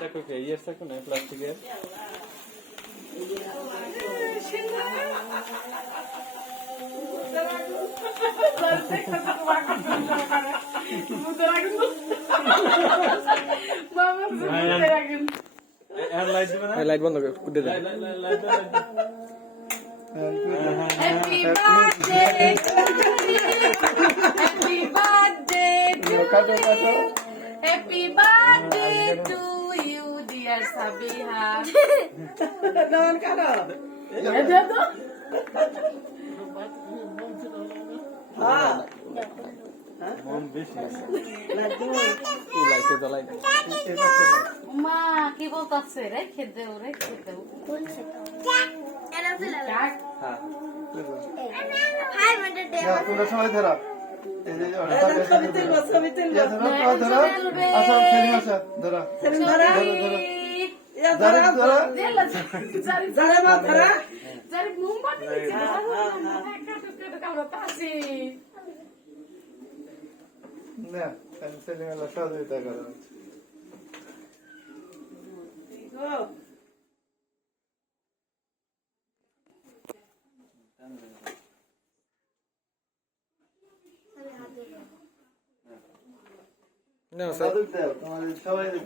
চাকু কে ইয়ের চাকু না প্লাস্টিকের লাইট বন্ধ করে দে দে Happy birthday to you. Happy birthday to you. Happy birthday to you, dear Sabiha. Non karo. Ada tu? Ha. মন বেশি Laddu. এই লাইটে জ্বালাই না মা কি বলতাছে রেখে দেও হ্যাঁ তোমরা সবাই ধরো এই যে Sabitil mo, sabitil mo. ধরো আচ্ছা ফেরি আসা ধরো Sabitil dhara. Ya ধরো dhara. ধরো Dhara mo dhara. Jari mumbati না সেলিং এর সহযোগিতা করো Go. না স্যার সাধু দাও তোমাদের সবাই দাও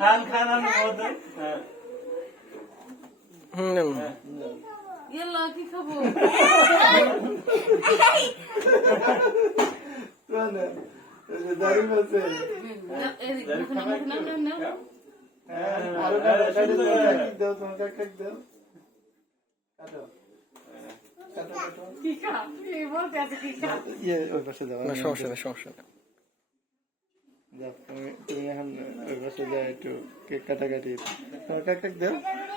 খান খান Yalla ki khabo মানে এই যে দাড়ি আছে আরো কাটে দাও তোমার কাকে দাও কাটো কাটো কাটো Kika, কি বলতে আছে Kika? ইয়ে ওই পাশে দাও না সমস্যা নেই সমস্যা নেই যাও তুমি এখন ওই পাশে যাও একটু কেক কাটাকাটি তোমার কাকে দাও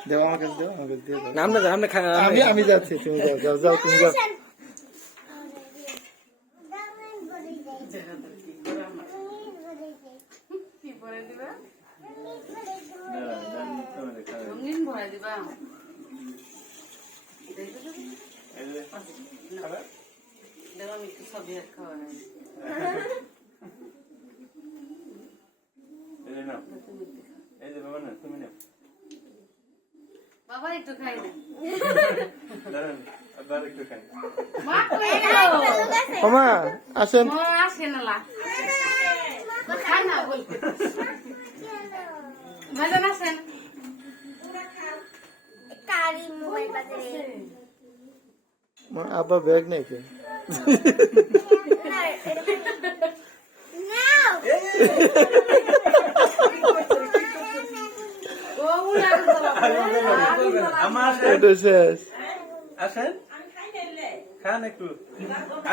দাও আমার কাছে দাও আমার কাছে দিয়ে দাও না আমরা আমি যাচ্ছি তুমি যাও যাও যাও তুমি যাও কি পরে দিবা? রঙিন ভরে দিবা। দেখো আমি একটু সবজি খাওয়া নাই। বাবা একটু খাই না। মা কই গেল? ওমা আসেন মা আসে না লা। খাই না বলতে। ভাজন আসেন। আব্বা ব্যাগ নেই কে ও উড়া এটা শেষ আসেন খান একটু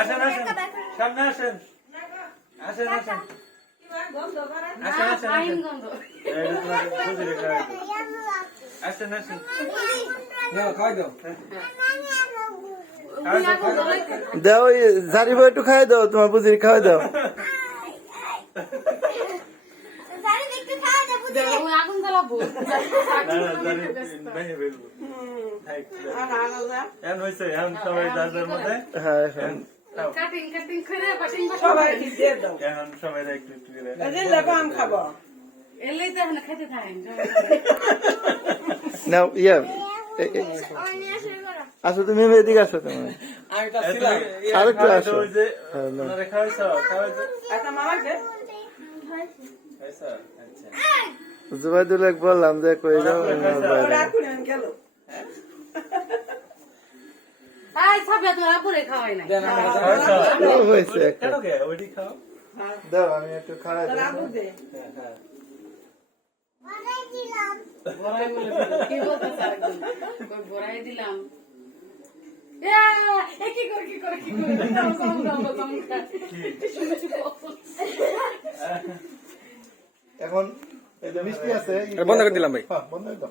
আসেন আসেন সামনে আসেন আসেন আসেন আসেন আসেন আইন আসেন গন্ধ। আসেন আসেন না খাই দাও উড়া গন্ধ লইতে। দাও জারি বই একটু খাই দাও তোমার বুঝির খাওয়াই দাও দেখো ওই আগুন জ্বালাবো। ভেঙে ফেলবো Ana ana. এখন হয়েছে এখন সবাই যার মধ্যে হ্যাঁ হ্যাঁ কাটিং কাটিং করে cutting Shabay ki de daw. এখন সবাই একটু একটু করে Ajin lago am khabo. এলেই তো এখন খেতে থাকেন। নাও ইয়া আসো তুমি এদিকে আসো তুমি আরেকটু আসো ওই যে হ্যাঁ, না। ওনারা খাওয়াইছো খাওয়াইছো Ata mama de. খাইছো আচ্ছা জুবাইদুল বললাম যে কই যাও Ora kulen gelo. আই সব তোরা পরে খাওয়াই না। ও হয়েছে একটা কেন কে ওইটি খাও দাও আমি একটু খাওয়াই Tara দিই abu de. বড়াই বলে কি বলতে সারাদিন কই বড়াই দিলাম। এ কি করে দাও দাও এখন এই যে মিষ্টি আছে বন্ধ করে দিলাম ভাই হ্যাঁ বন্ধ করে দাও